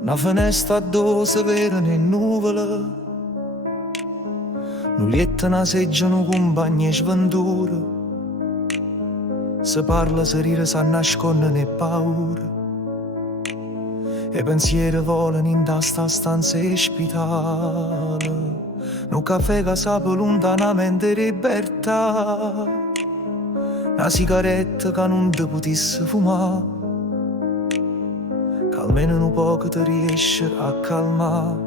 Una finestra dove si vedono le nuvole, un letto, una seggia, un compagno e sventura. Si parla, si ride, si nasconde le paure. E pensieri volano in sta stanza ospitale. Un caffè che sape lontanamente libertà. Una sigaretta che non ti potesse fumare, che almeno un poco ti riesce a calmare.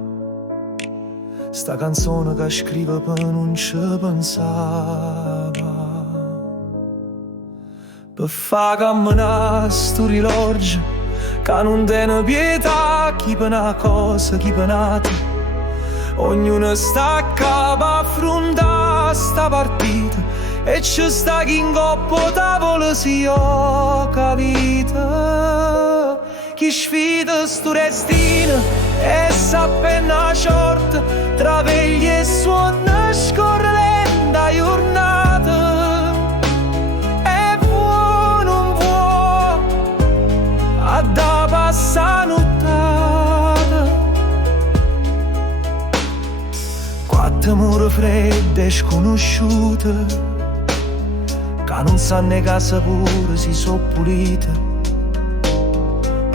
Sta canzone che scrive per non ci pensava, per far camminare sto orologio che non tiene pietà. Chi per una cosa, chi per un'altra, ognuno stacca per affrontare sta partita. E ci sta chi in coppa tavola si gioca vita. Chi sfida sto destino e s'appena short, tra vegli e suona scorre lenta giornata. E vuoi non vuoi a da passa nottata. Quattro mura fredde e sconosciute, che non sanno che casa pure si so pulite.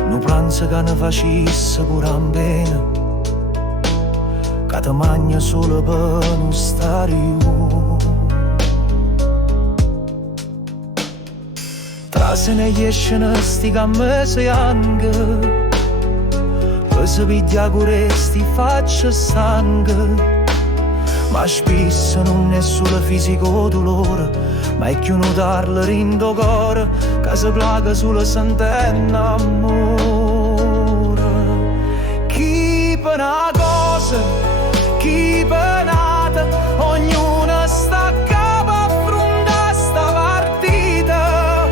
Un pranzo che ne facesse pure a bene, che ti mangia solo per non stare io. Tra se ne escono sti cammese anche, poi si piglia curesti faccia sangue. Ma spesso non è solo fisico dolore, ma è più notarlo rindo cuore, che si placa sulla sentenna amore. Chi per una cosa, chi per un'altra, ognuno sta a capo a affrontare sta partita.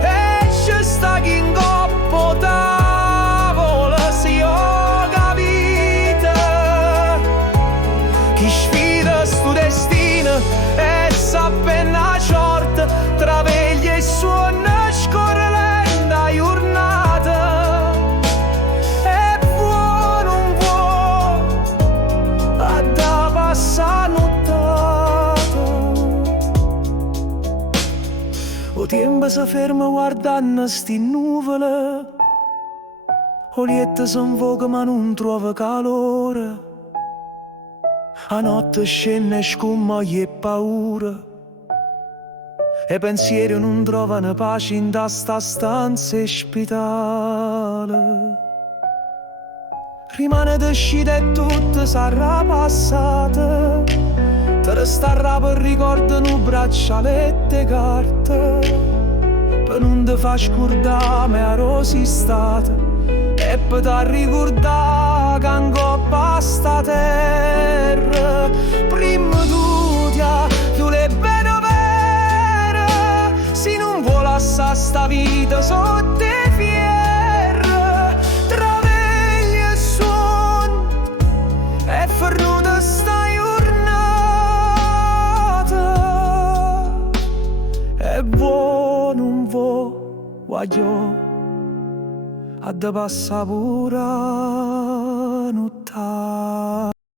E c'è sta chi in coppa tavola si gioca vita. Chi sfida sto destino e s'appena short, tra vegli e suona scorre lenta giornata. E vuoi non vuoi a da passa nottata. O tempo si ferma guardando sti nuvole, o lietta s'invoca ma non trova calore. A notte scende e scomma e paura, e pensieri non trovano pace in sta stanza ospitale. Rimane d'uscita e tutto sarà passata, te resterà per ricordo un braccialetto e carte, per non te fa scordare me rosi stata, e per te ricordare che ancora sta terra. Prima tu le bene vere, se non vuoi lasciare sta vita sotto i fieri. Tra vegli e suon è fernuta sta giornata. E vuoi non vuoi, voglio a da passa pura nottata.